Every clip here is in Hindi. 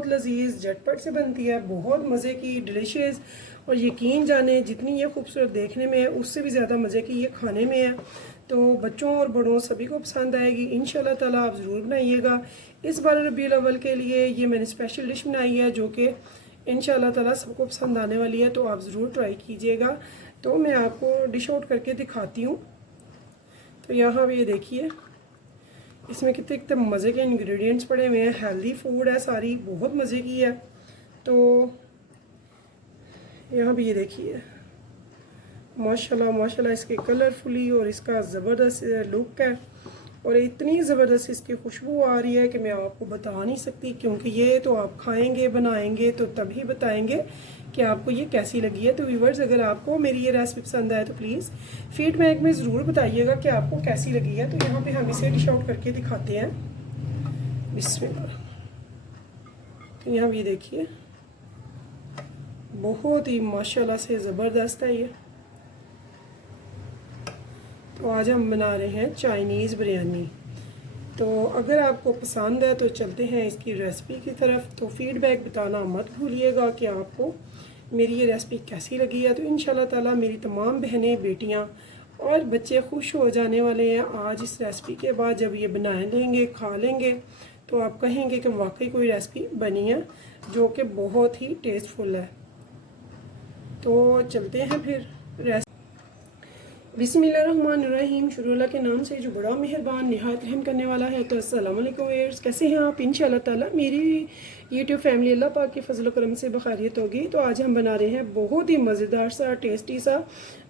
बहुत लजीज झटपट से बनती है, बहुत मज़े की, डिलीशियस। और यकीन जाने जितनी ये खूबसूरत देखने में है उससे भी ज़्यादा मज़े की ये खाने में है। तो बच्चों और बड़ों सभी को पसंद आएगी इंशाल्लाह ताला। आप ज़रूर बनाइएगा। इस बार रबीउल अव्वल के लिए ये मैंने स्पेशल डिश बनाई है जो कि इंशाल्लाह ताला सबको पसंद आने वाली है, तो आप ज़रूर ट्राई कीजिएगा। तो मैं आपको डिश आउट करके दिखाती हूँ। तो यहाँ पे ये देखिए इसमें कितने कितने मज़े के इंग्रेडिएंट्स पड़े हुए हैं, हेल्दी फूड है, सारी बहुत मज़े की है। तो यहाँ भी ये देखिए माशाल्लाह माशाल्लाह इसके कलरफुली और इसका ज़बरदस्त लुक है और इतनी ज़बरदस्त इसकी खुशबू आ रही है कि मैं आपको बता नहीं सकती, क्योंकि ये तो आप खाएंगे बनाएंगे तो तभी बताएंगे कि आपको ये कैसी लगी है। तो व्यूवर्स, अगर आपको मेरी ये रेसिपी पसंद आए तो प्लीज़ फीडबैक में ज़रूर बताइएगा कि आपको कैसी लगी है। तो यहाँ पे हम इसे डिश आउट करके दिखाते हैं। बिस्मिल्लाह। तो यहाँ भी देखिए बहुत ही माशाल्लाह से ज़बरदस्त है ये। तो आज हम बना रहे हैं चाइनीज़ बिरयानी। तो अगर आपको पसंद है तो चलते हैं इसकी रेसिपी की तरफ। तो फीडबैक बताना मत भूलिएगा कि आपको मेरी ये रेसिपी कैसी लगी है। तो इंशाल्लाह ताला मेरी तमाम बहनें, बेटियां और बच्चे खुश हो जाने वाले हैं आज इस रेसिपी के बाद। जब ये बना लेंगे, खा लेंगे, तो आप कहेंगे कि वाकई कोई रेसिपी बनी है जो कि बहुत ही टेस्टफुल है। तो चलते हैं फिर रेसिपी। बिस्मिल्लाहिर्रहमानिर्रहीम, शुरू अल्लाह के नाम से जो बड़ा मेहरबान निहायत रहम करने वाला है। तो अस्सलाम वालेकुम व्यूअर्स, कैसे हैं आप? इंशाल्लाह ताला मेरी यूट्यूब फैमिली अल्लाह पाक के फजल करम से बखैरियत होगी। तो आज हम बना रहे हैं बहुत ही मज़ेदार सा टेस्टी सा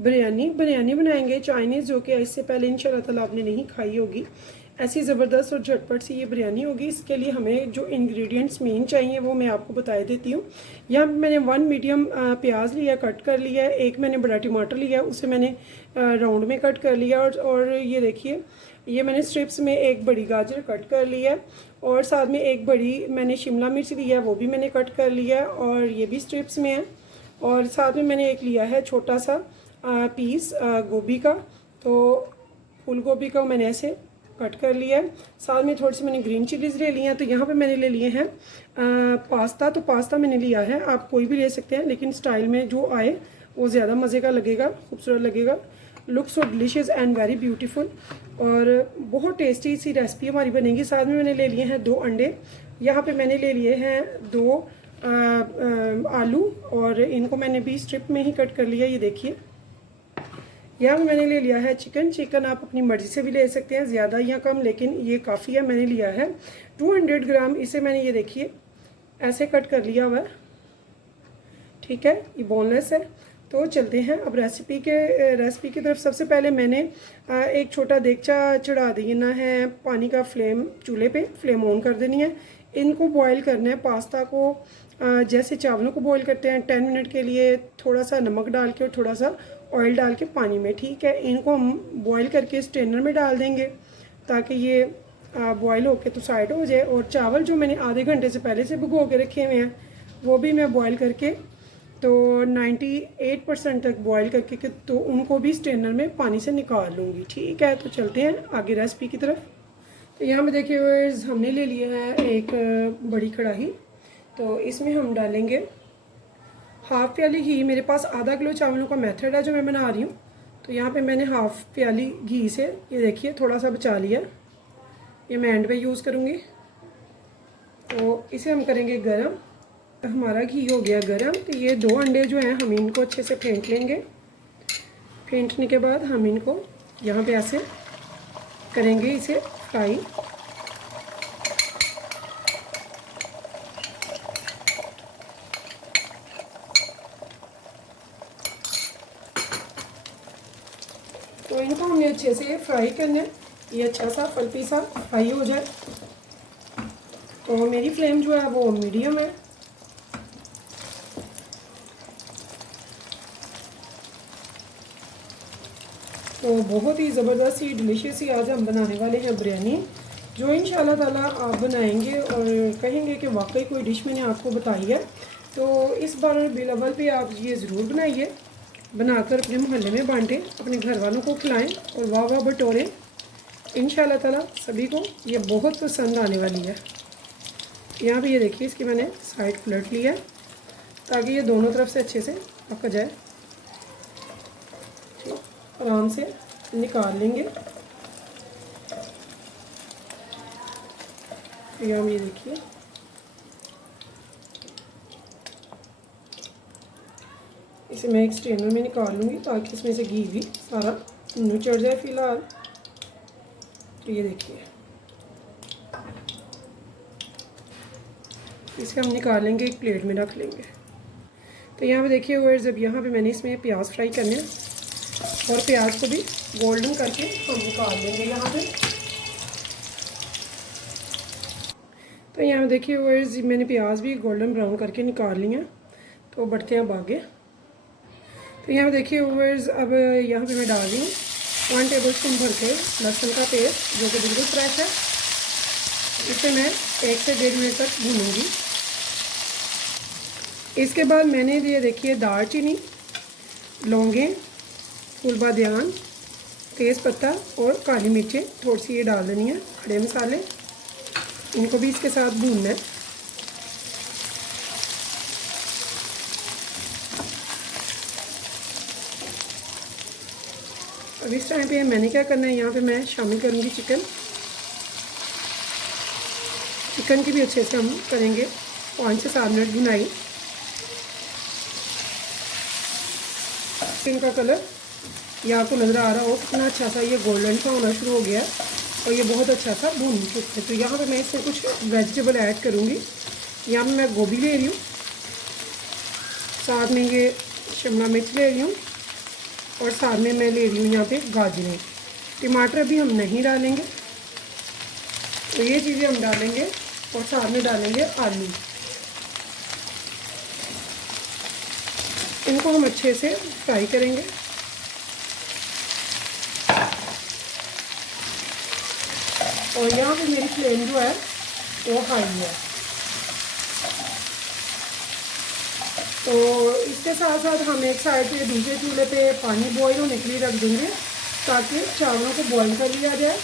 बिरयानी बनाएंगे चाइनीज़, जो कि इससे पहले इंशाल्लाह ताला आपने नहीं खाई होगी। ऐसी ज़बरदस्त और झटपट सी ये बिरयानी होगी। इसके लिए हमें जो इंग्रेडिएंट्स मेन चाहिए वो मैं आपको बता देती हूँ। यहाँ मैंने 1 मीडियम प्याज लिया, कट कर लिया है। एक मैंने बड़ा टमाटर लिया, उसे मैंने राउंड में कट कर लिया। और ये देखिए ये मैंने स्ट्रिप्स में एक बड़ी गाजर कट कर लिया है और साथ में एक बड़ी मैंने शिमला मिर्च लिया है, वो भी मैंने कट कर लिया है और ये भी स्ट्रिप्स में है। और साथ में मैंने एक लिया है छोटा सा पीस गोभी का, तो फूल गोभी का मैंने ऐसे कट कर लिया है। साथ में थोड़ी सी मैंने ग्रीन चिलीज़ ले ली हैं। तो यहाँ पे मैंने ले लिए हैं पास्ता। तो पास्ता मैंने लिया है, आप कोई भी ले सकते हैं, लेकिन स्टाइल में जो आए वो ज़्यादा मज़े का लगेगा, खूबसूरत लगेगा। Looks so delicious and very beautiful और बहुत टेस्टी सी रेसिपी हमारी बनेगी। साथ में मैंने ले लिए हैं 2 अंडे। यहाँ पे मैंने ले लिए हैं 2 आलू और इनको मैंने भी स्ट्रिप में ही कट कर लिया। ये देखिए यहाँ पे मैंने ले लिया है चिकन आप अपनी मर्ज़ी से भी ले सकते हैं, ज़्यादा या कम, लेकिन ये काफ़ी है। मैंने लिया है 200 ग्राम। इसे मैंने ये देखिए ऐसे कट कर लिया हुआ है, ठीक है, ये बोनलेस है। तो चलते हैं अब रेसिपी की तरफ। सबसे पहले मैंने एक छोटा देगचा चढ़ा देना है पानी का, फ्लेम चूल्हे पे फ्लेम ऑन कर देनी है। इनको बॉईल करना है पास्ता को, जैसे चावलों को बॉईल करते हैं 10 मिनट के लिए, थोड़ा सा नमक डाल के और थोड़ा सा ऑयल डाल के पानी में, ठीक है। इनको हम बॉईल करके स्ट्रेनर में डाल देंगे ताकि ये बॉईल होके तो साइड हो जाए। और चावल जो मैंने आधे घंटे से पहले से भिगो के रखे हुए हैं वो भी मैं बॉईल करके तो 98% तक बॉईल करके तो उनको भी स्ट्रेनर में पानी से निकाल लूँगी, ठीक है। तो चलते हैं आगे रेसिपी की तरफ। तो यहाँ पे देखिए हमने ले लिया है एक बड़ी कढ़ाई। तो इसमें हम डालेंगे हाफ़ प्याली घी। मेरे पास आधा किलो चावलों का मेथड है जो मैं बना रही हूँ। तो यहाँ पे मैंने हाफ़ प्याली घी से ये देखिए थोड़ा सा बचा लिया, ये मैं एंड पे यूज़ करूँगी। तो इसे हम करेंगे गरम। तो हमारा घी हो गया गरम। तो ये 2 अंडे जो हैं हम इनको अच्छे से फेंट लेंगे। फेंटने के बाद हम इनको यहाँ पे ऐसे करेंगे इसे फ्राई। तो इनको हमने अच्छे से फ्राई करना है, ये अच्छा सा पल्पी सा फ्राई हो जाए। तो मेरी फ्लेम जो है वो मीडियम है। तो बहुत ही ज़बरदस्त सी डिलीशियस सी आज हम बनाने वाले हैं बिरयानी, जो इंशाल्लाह ताला आप बनाएंगे और कहेंगे कि वाकई कोई डिश मैंने आपको बताई है। तो इस बार रबीउल अव्वल पे आप ये ज़रूर बनाइए, बनाकर अपने मोहल्ले में बांटें, अपने घर वालों को खिलाएं और वाह वाह बटोरें। इंशाल्लाह ताला सभी को ये बहुत पसंद आने वाली है। यहाँ पे ये देखिए इसकी मैंने साइड पलट ली है ताकि ये दोनों तरफ से अच्छे से पक जाए। ठीक, आराम से निकाल लेंगे। यहाँ ये देखिए इसे मैं एक स्ट्रेनर में निकाल लूँगी ताकि इसमें से घी भी सारा निचड़ जाए फिलहाल। तो ये देखिए इसे हम निकालेंगे, एक प्लेट में रख लेंगे। तो यहाँ पे देखिए व्यूअर्स, जब यहाँ पे मैंने इसमें प्याज फ्राई करने हैं और प्याज को भी गोल्डन करके हम निकाल लेंगे यहाँ पे। तो यहाँ पे देखिए व्यूअर्स, मैंने प्याज भी गोल्डन ब्राउन करके निकाल लिया। तो बढ़ते हैं अब आगे। तो यहाँ पे देखिए व्यूअर्स, अब यहाँ पे मैं डाल रही हूँ 1 टेबल स्पून भर के लहसुन का पेस्ट, जो कि बिल्कुल फ्रेश है। इसे मैं 1 से 1.5 मिनट तक भूनूंगी। इसके बाद मैंने ये देखिए दालचीनी, लौंगे, फूलबादियान, तेज़पत्ता और काली मिर्चें थोड़ी सी ये डाल देनी है, खड़े मसाले। इनको भी इसके साथ भूनना है। अब इस टाइम पे मैंने क्या करना है, यहाँ पे मैं शामिल करूँगी चिकन की भी अच्छे से हम करेंगे 5 से 7 मिनट भुनाई। चिकन का कलर ये आपको नज़र आ रहा हो कितना अच्छा सा ये गोल्डन सा होना शुरू हो गया है और ये बहुत अच्छा सा भून चुके हैं। तो यहाँ पे मैं इसमें कुछ वेजिटेबल ऐड करूँगी। यहाँ पे मैं गोभी ले रही हूँ, साथ में ये शिमला मिर्च ले रही हूँ और साथ में मैं ले रही हूँ यहाँ पे गाजरें। टमाटर अभी हम नहीं डालेंगे, तो ये चीज़ें हम डालेंगे और साथ में डालेंगे आलू। इनको हम अच्छे से फ्राई करेंगे। और यहाँ पे मेरी फ्लेम जो है वो हाई है। तो इसके साथ साथ हम एक साइड पे दूसरे चूल्हे पे पानी बॉईल होने के लिए रख देंगे ताकि चावलों को बॉईल कर लिया जाए।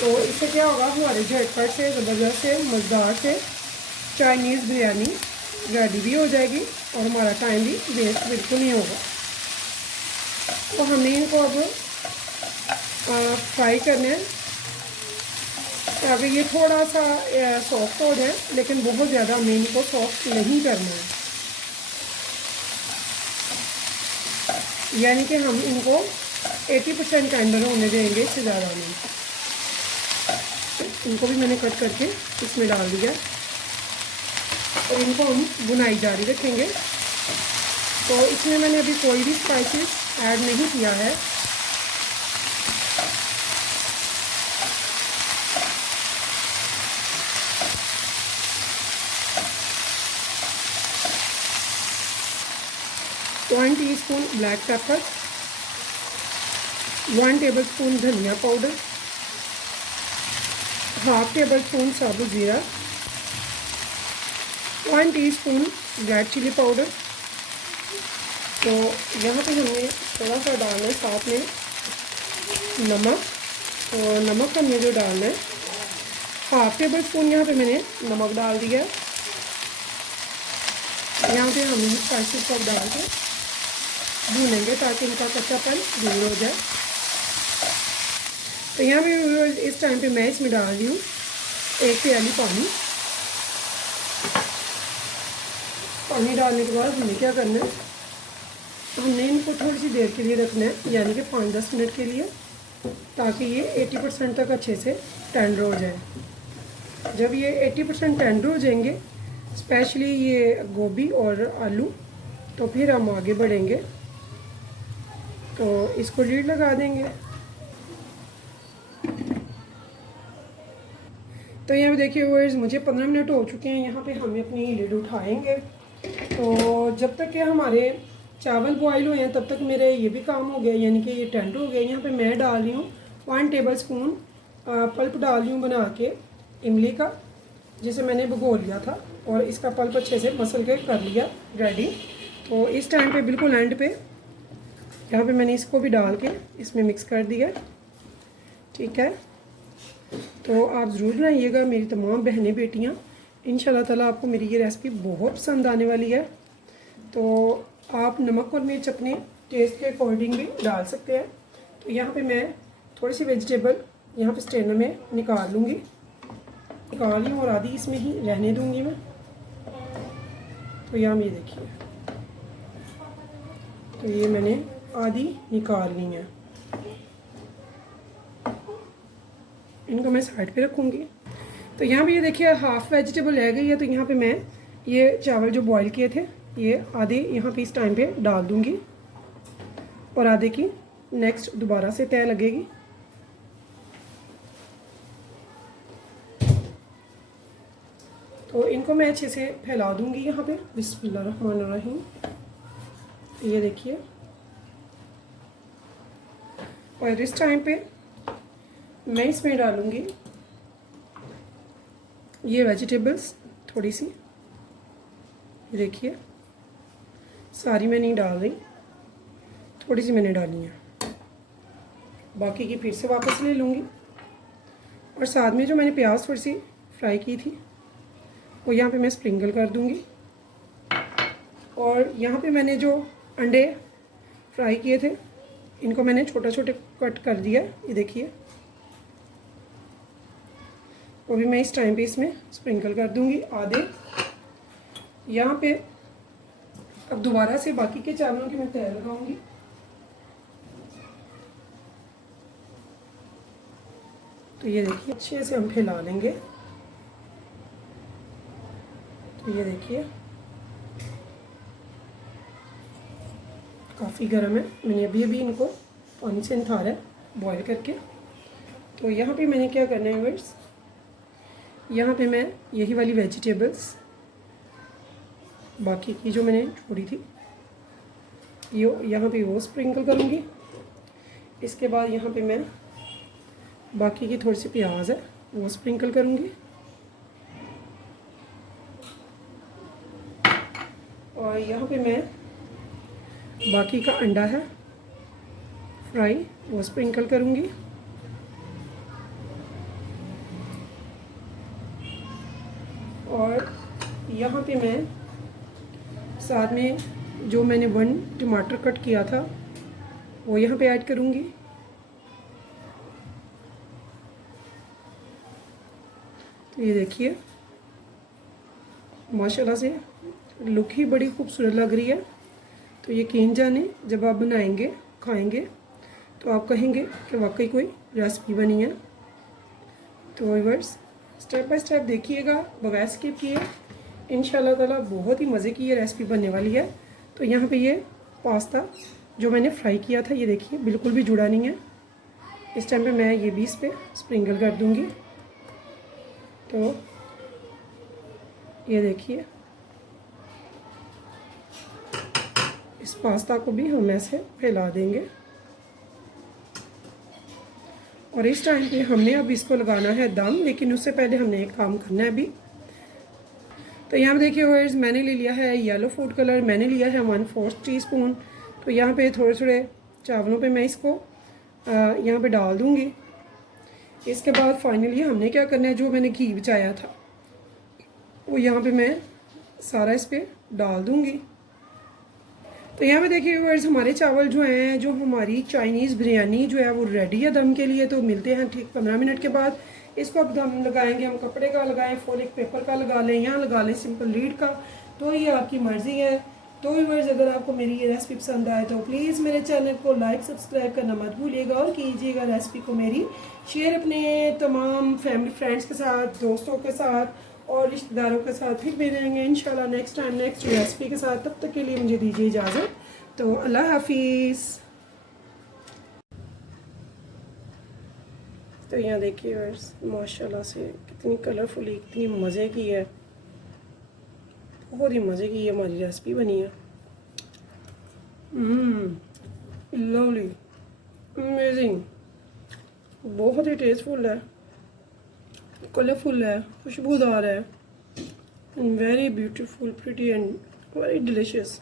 तो इससे क्या होगा, हमारे झटपट से ज़बरदस्त से मज़ेदार से चाइनीज़ बिरयानी रेडी भी हो जाएगी और हमारा टाइम भी वेस्ट बिल्कुल नहीं होगा। तो हमें इनको अब फ्राई करना है ताकि ये थोड़ा सा सॉफ्ट हो जाए, लेकिन बहुत ज़्यादा हमें इनको सॉफ्ट नहीं करना है। यानी कि हम इनको 80% टेंडर होने देंगे, इससे ज़्यादा नहीं। इनको भी मैंने कट करके इसमें डाल दिया और इनको हम भुनाई जारी रखेंगे। तो इसमें मैंने अभी कोई भी स्पाइसेस ऐड नहीं किया है। One teaspoon black pepper, 1 tablespoon धनिया पाउडर, 1/2 टेबलस्पून साबुत ज़ीरा, 1 टीस्पून रेड चिली पाउडर। तो यहाँ पे हमने थोड़ा सा डालना है, साथ में नमक। और नमक हमने जो डालना है 1/2 टेबलस्पून यहाँ पे मैंने नमक डाल दिया। यहाँ पे हम स्पाइसेस सब डाल के भूनेंगे ताकि इनका कच्चापन दूर हो जाए। तो यहाँ पे इस टाइम पे मैं इसमें डाल रही हूँ 1 प्याली पानी। पानी डालने के बाद हमें क्या करना है, हमने इनको थोड़ी सी देर के लिए रखना है, यानी कि 5-10 मिनट के लिए, ताकि ये 80% तक अच्छे से टेंडर हो जाए। जब ये 80% टेंडर हो जाएंगे, स्पेशली ये गोभी और आलू, तो फिर हम आगे बढ़ेंगे। तो इसको लीड लगा देंगे। तो यहाँ पे देखिए व्यूअर्स, मुझे 15 मिनट हो चुके हैं। यहाँ पे हम अपनी लीड उठाएंगे। तो जब तक कि हमारे चावल बॉईल हुए हैं तब तक मेरे ये भी काम हो गया, यानी कि ये टेंडर हो गया। यहाँ पे मैं डाल रही हूँ 1 टेबलस्पून पल्प डाल रही हूँ बना के इमली का, जिसे मैंने भिगो लिया था और इसका पल्प अच्छे से मसल के कर लिया रेडी। तो इस टाइम पे बिल्कुल एंड पे यहाँ पे मैंने इसको भी डाल के इसमें मिक्स कर दिया। ठीक है। तो आप ज़रूर बनाइएगा मेरी तमाम बहनें बेटियाँ। इंशाल्लाह ताला आपको मेरी ये रेसिपी बहुत पसंद आने वाली है। तो आप नमक और मिर्च अपने टेस्ट के अकॉर्डिंग भी डाल सकते हैं। तो यहाँ पे मैं थोड़ी सी वेजिटेबल यहाँ पे स्ट्रेनर में निकाल लूँगी, निकाल लूँ और आधी इसमें ही रहने दूँगी मैं। तो यहाँ ये देखिए, तो ये मैंने आधी निकाल ली है, इनको मैं साइड पे रखूँगी। तो यहाँ पे ये देखिए हाफ़ वेजिटेबल रह गई है। तो यहाँ पे मैं ये चावल जो बॉईल किए थे ये आधे यहाँ पे इस टाइम पे डाल दूँगी और आधे की नेक्स्ट दोबारा से तय लगेगी। तो इनको मैं अच्छे से फैला दूँगी यहाँ पे। बिस्मिल्लाहिर्रहमानिर्रहीम। ये देखिए, और इस टाइम पे मैं इसमें डालूँगी ये वेजिटेबल्स थोड़ी सी। ये देखिए, सारी मैं नहीं डाल रही, थोड़ी सी मैंने डाली है, बाकी की फिर से वापस ले लूँगी। और साथ में जो मैंने प्याज थोड़ी सी फ्राई की थी वो यहाँ पे मैं स्प्रिंकल कर दूँगी। और यहाँ पे मैंने जो अंडे फ्राई किए थे इनको मैंने छोटा छोटे कट कर दिया। ये देखिए, वो भी मैं इस टाइम पे इसमें स्प्रिंकल कर दूँगी आधे। यहाँ पे अब दोबारा से बाकी के चावलों की मैं तय लगाऊंगी। तो ये देखिए, अच्छे से हम फैला लेंगे। तो ये देखिए काफ़ी गर्म है, मैंने अभी अभी इनको पानी से निथारा है बॉईल करके। तो यहाँ पे मैंने क्या करना है व्यूअर्स, यहाँ पे मैं यही वाली वेजिटेबल्स बाकी की जो मैंने छोड़ी थी ये यहाँ पे वो स्प्रिंकल करूँगी। इसके बाद यहाँ पे मैं बाकी की थोड़ी सी प्याज है वो स्प्रिंकल करूँगी। और यहाँ पे मैं बाकी का अंडा है फ्राई वो स्प्रिंकल करूँगी। और यहाँ पे मैं साथ में जो मैंने 1 टमाटर कट किया था वो यहाँ पे ऐड करूँगी। तो ये देखिए, माशाल्लाह से लुक ही बड़ी खूबसूरत लग रही है। तो यकीन जाने जब आप बनाएंगे खाएंगे तो आप कहेंगे कि वाकई कोई रेसिपी बनी है। तो व्यूअर्स स्टेप बाय स्टेप देखिएगा बगैर स्किप किए, इंशाल्लाह ताला बहुत ही मज़े की ये रेसिपी बनने वाली है। तो यहाँ पे ये पास्ता जो मैंने फ्राई किया था ये देखिए बिल्कुल भी जुड़ा नहीं है। इस टाइम पे मैं ये भी इस पर स्प्रिंकल कर दूँगी। तो ये देखिए, इस पास्ता को भी हम ऐसे फैला देंगे। और इस टाइम पे हमने अब इसको लगाना है दम, लेकिन उससे पहले हमने एक काम करना है अभी। तो यहाँ पे देखिए व्यूअर्स, मैंने ले लिया है येलो फूड कलर, मैंने लिया है 1/4 टीस्पून। तो यहाँ पे थोड़े थोड़े चावलों पे मैं इसको यहाँ पे डाल दूँगी। इसके बाद फाइनली हमने क्या करना है, जो मैंने घी बचाया था वो यहाँ पे मैं सारा इस पर डाल दूँगी। तो यहाँ पे देखिए व्यूअर्स, हमारे चावल जो हैं, जो हमारी चाइनीज़ बिरयानी जो है वो रेडी है दम के लिए। तो मिलते हैं ठीक 15 मिनट के बाद। इसको अब दम लगाएंगे हम कपड़े का लगाएं, फॉलिक पेपर का लगा लें, यहाँ लगा लें सिंपल लीड का, तो ये आपकी मर्ज़ी है। तो व्यूअर्स अगर आपको मेरी ये रेसिपी पसंद आए तो प्लीज़ मेरे चैनल को लाइक सब्सक्राइब करना मत भूलिएगा और कीजिएगा रेसिपी को मेरी शेयर अपने तमाम फैमिली फ्रेंड्स के साथ, दोस्तों के साथ और रिश्तेदारों के साथ। फिर मिलेंगे इंशाल्लाह नेक्स्ट टाइम नेक्स्ट रेसिपी के साथ। तब तक के लिए मुझे दीजिए इजाज़त। तो अल्लाह हाफिज़। तो यहाँ देखिए व्यूअर्स, माशाल्लाह से कितनी कलरफुली, कितनी मज़े की है, बहुत ही मज़े की ये हमारी रेसिपी बनी है। लवली, अमेजिंग, बहुत ही टेस्टफुल है, कलरफुल है, खुशबूदार है, very beautiful, pretty and very delicious.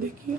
देखिए